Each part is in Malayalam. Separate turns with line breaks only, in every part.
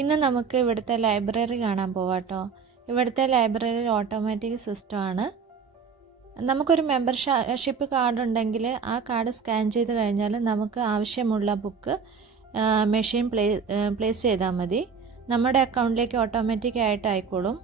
ഇന്ന് നമുക്ക് ഇവിടുത്തെ ലൈബ്രറി കാണാൻ പോവാട്ടോ. ഇവിടുത്തെ ലൈബ്രറി ഓട്ടോമാറ്റിക് സിസ്റ്റമാണ് നമുക്കൊരു മെമ്പർഷിപ്പ് കാർഡ് ഉണ്ടെങ്കിൽ ആ കാർഡ് സ്കാൻ ചെയ്ത് കഴിഞ്ഞാൽ നമുക്ക് ആവശ്യമുള്ള ബുക്ക് മെഷീൻ പ്ലേ പ്ലേസ് ചെയ്താൽ മതി. നമ്മുടെ അക്കൗണ്ടിലേക്ക് ഓട്ടോമാറ്റിക്കായിട്ട് ആയിക്കോളും.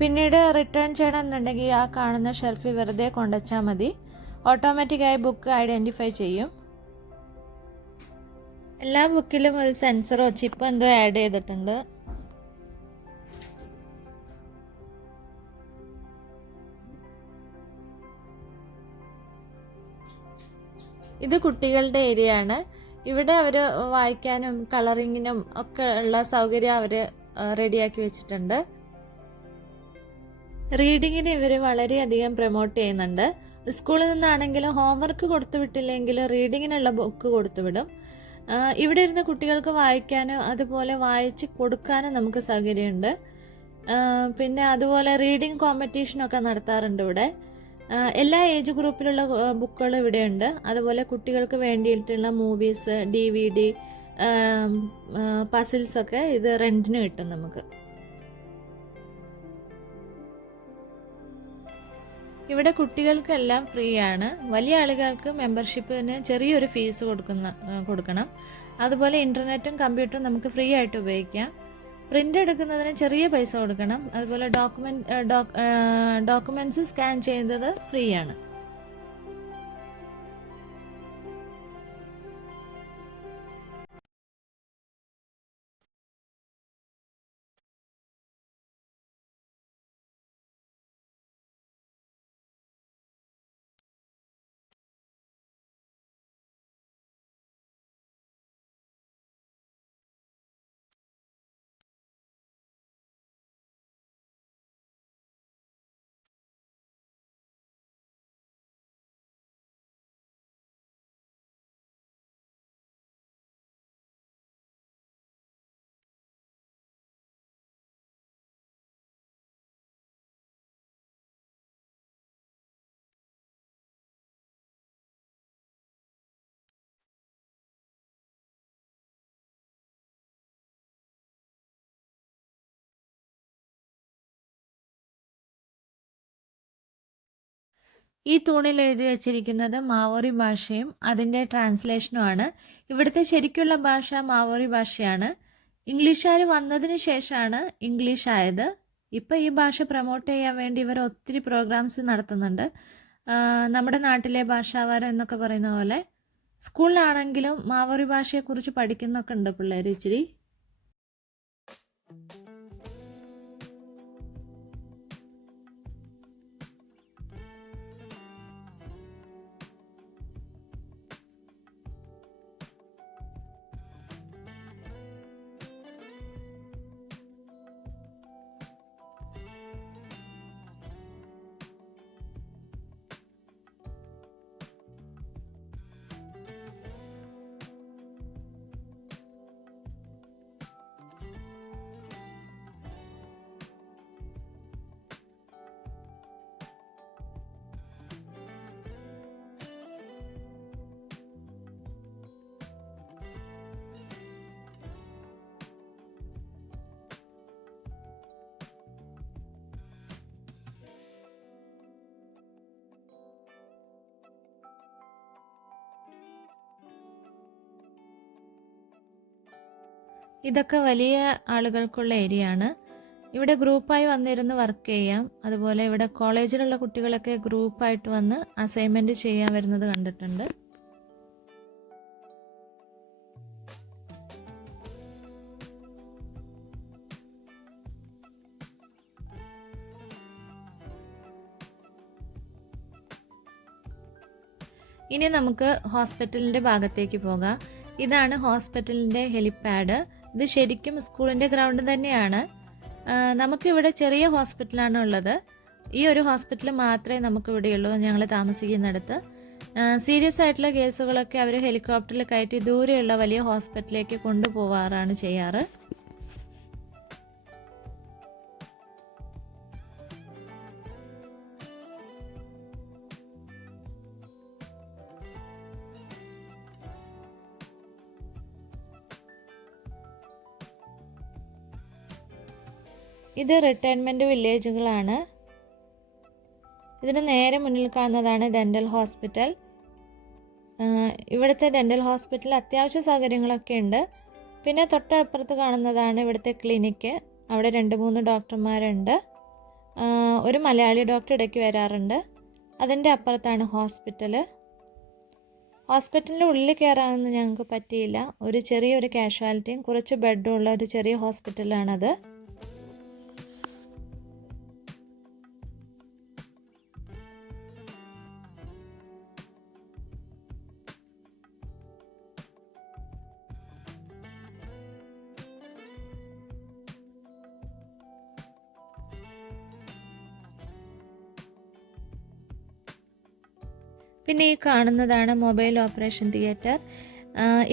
പിന്നീട് റിട്ടേൺ ചെയ്യണമെന്നുണ്ടെങ്കിൽ ആ കാണുന്ന ഷെൽഫിൽ വെറുതെ കൊണ്ടുവച്ചാൽ മതി. ഓട്ടോമാറ്റിക്കായി ബുക്ക് ഐഡന്റിഫൈ ചെയ്യും. എല്ലാ ബുക്കിലും ഒരു സെൻസറോ ചിപ്പ് എന്തോ ആഡ് ചെയ്തിട്ടുണ്ട്. ഇത് കുട്ടികളുടെ ഏരിയ ആണ്. ഇവിടെ അവർ വായിക്കാനും കളറിങ്ങിനും ഒക്കെ ഉള്ള സൗകര്യം അവർ റെഡിയാക്കി വെച്ചിട്ടുണ്ട്. റീഡിങ്ങിന് ഇവർ വളരെയധികം പ്രൊമോട്ട് ചെയ്യുന്നുണ്ട്. സ്കൂളിൽ നിന്നാണെങ്കിലും ഹോംവർക്ക് കൊടുത്തു വിട്ടില്ലെങ്കിൽ റീഡിങ്ങിനുള്ള ബുക്ക് കൊടുത്തു വിടും. ഇവിടെ ഇരുന്ന് കുട്ടികൾക്ക് വായിക്കാനും അതുപോലെ വായിച്ച് കൊടുക്കാനും നമുക്ക് സൗകര്യമുണ്ട്. പിന്നെ അതുപോലെ റീഡിംഗ് കോമ്പറ്റീഷനൊക്കെ നടത്താറുണ്ട് ഇവിടെ. എല്ലാ ഏജ് ഗ്രൂപ്പിലുള്ള ബുക്കുകളും ഇവിടെയുണ്ട്. അതുപോലെ കുട്ടികൾക്ക് വേണ്ടിയിട്ടുള്ള മൂവീസ് ഡി വി ഡി പസിൽസൊക്കെ ഇത് റെന്റിന് കിട്ടും നമുക്ക്. ഇവിടെ കുട്ടികൾക്കെല്ലാം ഫ്രീ ആണ് വലിയ ആളുകൾക്ക് മെമ്പർഷിപ്പിന് ചെറിയൊരു ഫീസ് കൊടുക്കുന്ന കൊടുക്കണം. അതുപോലെ ഇന്റർനെറ്റും കമ്പ്യൂട്ടറും നമുക്ക് ഫ്രീ ആയിട്ട് ഉപയോഗിക്കാം. പ്രിന്റ് എടുക്കുന്നതിന് ചെറിയ പൈസ കൊടുക്കണം. അതുപോലെ ഡോക്യുമെന്റ് ഡോക്യുമെന്റ്സ് സ്കാൻ ചെയ്യുന്നത് ഫ്രീ ആണ് ഈ തൂണിൽ എഴുതി വച്ചിരിക്കുന്നത് മാവോറി ഭാഷയും അതിന്റെ ട്രാൻസ്ലേഷനുമാണ് ഇവിടുത്തെ ശരിക്കുള്ള ഭാഷ മാവോറി ഭാഷയാണ്. ഇംഗ്ലീഷുകാർ വന്നതിന് ശേഷമാണ് ഇംഗ്ലീഷ് ആയത് ഇപ്പോൾ ഈ ഭാഷ പ്രൊമോട്ട് ചെയ്യാൻ വേണ്ടി ഇവർ ഒത്തിരി പ്രോഗ്രാംസ് നടത്തുന്നുണ്ട്. നമ്മുടെ നാട്ടിലെ ഭാഷാവാരം എന്നൊക്കെ പറയുന്ന പോലെ സ്കൂളിലാണെങ്കിലും മാവോറി ഭാഷയെക്കുറിച്ച് പഠിക്കുന്നൊക്കെ ഉണ്ട് പിള്ളേർ ഇച്ചിരി. ഇതൊക്കെ വലിയ ആളുകൾക്കുള്ള ഏരിയ ആണ് ഇവിടെ ഗ്രൂപ്പായി വന്നിരുന്ന് വർക്ക് ചെയ്യാം. അതുപോലെ ഇവിടെ കോളേജിലുള്ള കുട്ടികളൊക്കെ ഗ്രൂപ്പായിട്ട് വന്ന് അസൈൻമെന്റ് ചെയ്യാൻ വരുന്നത് കണ്ടിട്ടുണ്ട്. ഇനി നമുക്ക് ഹോസ്പിറ്റലിന്റെ ഭാഗത്തേക്ക് പോകാം. ഇതാണ് ഹോസ്പിറ്റലിന്റെ ഹെലിപ്പാഡ് ഇത് ശരിക്കും സ്കൂളിന്റെ ഗ്രൗണ്ട് തന്നെയാണ്. നമുക്കിവിടെ ചെറിയ ഹോസ്പിറ്റലാണ് ഉള്ളത്. ഈ ഒരു ഹോസ്പിറ്റൽ മാത്രമേ നമുക്കിവിടെയുള്ളൂ ഞങ്ങൾ താമസിക്കുന്നിടത്ത്. സീരിയസ് ആയിട്ടുള്ള കേസുകളൊക്കെ അവർ ഹെലികോപ്റ്ററിൽ കയറ്റി ദൂരെയുള്ള വലിയ ഹോസ്പിറ്റലിലേക്ക് കൊണ്ടുപോവാറാണ് ചെയ്യാറ്. ഇത് റിട്ടയർമെന്റ് വില്ലേജുകളാണ്. ഇതിന് നേരെ മുന്നിൽ കാണുന്നതാണ് ഡെന്റൽ ഹോസ്പിറ്റൽ ഇവിടുത്തെ ഡെന്റൽ ഹോസ്പിറ്റൽ അത്യാവശ്യ സൗകര്യങ്ങളൊക്കെ ഉണ്ട്. പിന്നെ തൊട്ടപ്പുറത്ത് കാണുന്നതാണ് ഇവിടുത്തെ ക്ലിനിക്ക് അവിടെ രണ്ട് മൂന്ന് ഡോക്ടർമാരുണ്ട്. ഒരു മലയാളി ഡോക്ടർ ഇടയ്ക്ക് വരാറുണ്ട്. അതിന്റെ അപ്പുറത്താണ് ഹോസ്പിറ്റൽ ഹോസ്പിറ്റലിന്റെ ഉള്ളിൽ കയറാനൊന്നും ഞങ്ങൾക്ക് പറ്റിയില്ല. ഒരു ചെറിയൊരു കാഷ്വാലിറ്റിയും കുറച്ച് ബെഡും ഉള്ള ഒരു ചെറിയ ഹോസ്പിറ്റലാണത് പിന്നെ ഈ കാണുന്നതാണ് മൊബൈൽ ഓപ്പറേഷൻ തിയേറ്റർ.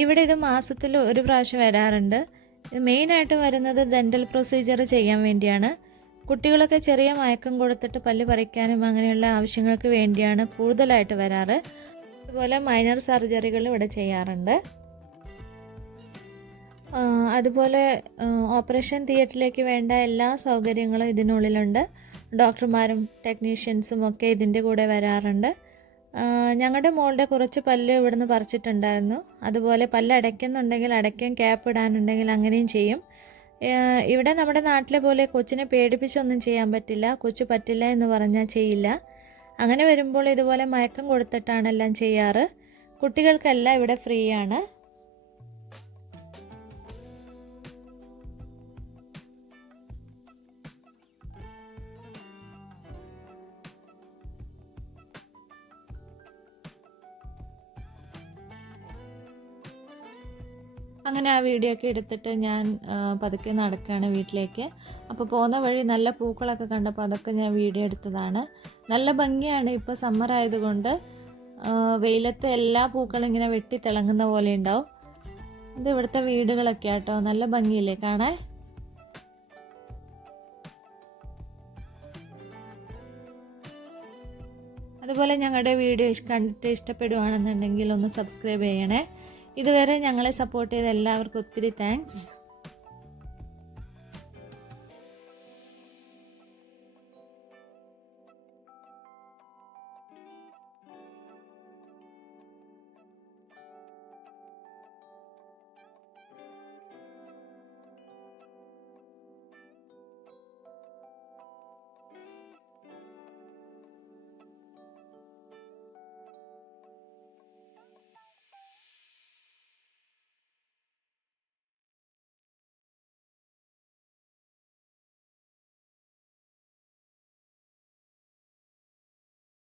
ഇവിടെ ഇത് മാസത്തിൽ ഒരു പ്രാവശ്യം വരാറുണ്ട്. മെയിനായിട്ട് വരുന്നത് ഡെന്റൽ പ്രൊസീജിയർ ചെയ്യാൻ വേണ്ടിയാണ്. കുട്ടികളൊക്കെ ചെറിയ മയക്കം കൊടുത്തിട്ട് പല്ല് പറിക്കാനും അങ്ങനെയുള്ള ആവശ്യങ്ങൾക്ക് വേണ്ടിയാണ് കൂടുതലായിട്ട് വരാറ്. അതുപോലെ മൈനർ സർജറികൾ ഇവിടെ ചെയ്യാറുണ്ട്. അതുപോലെ ഓപ്പറേഷൻ തിയേറ്ററിലേക്ക് വേണ്ട എല്ലാ സൗകര്യങ്ങളും ഇതിനുള്ളിലുണ്ട്. ഡോക്ടർമാരും ടെക്നീഷ്യൻസും ഒക്കെ ഇതിന്റെ കൂടെ വരാറുണ്ട്. ഞങ്ങളുടെ മോളുടെ കുറച്ച് പല്ല് ഇവിടുന്ന് പറിച്ചിട്ടുണ്ടായിരുന്നു. അതുപോലെ പല്ല് അടയ്ക്കുന്നുണ്ടെങ്കിൽ അടയ്ക്കും ക്യാപ്പ് ഇടാനുണ്ടെങ്കിൽ അങ്ങനെയും ചെയ്യും. ഇവിടെ നമ്മുടെ നാട്ടിലെ പോലെ കൊച്ചിനെ പേടിപ്പിച്ചൊന്നും ചെയ്യാൻ പറ്റില്ല. കൊച്ചു പറ്റില്ല എന്ന് പറഞ്ഞാൽ ചെയ്യില്ല. അങ്ങനെ വരുമ്പോൾ ഇതുപോലെ മയക്കം കൊടുത്തിട്ടാണ് എല്ലാം ചെയ്യാറ്. കുട്ടികൾക്കെല്ലാം ഇവിടെ ഫ്രീ ആണ് അങ്ങനെ ആ വീഡിയോ ഒക്കെ എടുത്തിട്ട് ഞാൻ പതുക്കെ നടക്കുകയാണ് വീട്ടിലേക്ക്. അപ്പോൾ പോകുന്ന വഴി നല്ല പൂക്കളൊക്കെ കണ്ടപ്പോൾ അതൊക്കെ ഞാൻ വീഡിയോ എടുത്തതാണ്. നല്ല ഭംഗിയാണ് ഇപ്പോൾ സമ്മർ ആയതുകൊണ്ട്. വെയിലത്തെ എല്ലാ പൂക്കളും ഇങ്ങനെ വെട്ടി തിളങ്ങുന്ന പോലെ ഉണ്ടാവും. ഇത് ഇവിടുത്തെ വീടുകളൊക്കെ ആട്ടോ. നല്ല ഭംഗിയില്ലേ കാണാൻ? അതുപോലെ ഞങ്ങളുടെ വീഡിയോ കണ്ടിട്ട് ഇഷ്ടപ്പെടുവാണെന്നുണ്ടെങ്കിൽ ഒന്ന് സബ്സ്ക്രൈബ് ചെയ്യണേ. ഇതുവരെ ഞങ്ങളെ സപ്പോർട്ട് ചെയ്ത എല്ലാവർക്കും ഒത്തിരി താങ്ക്സ്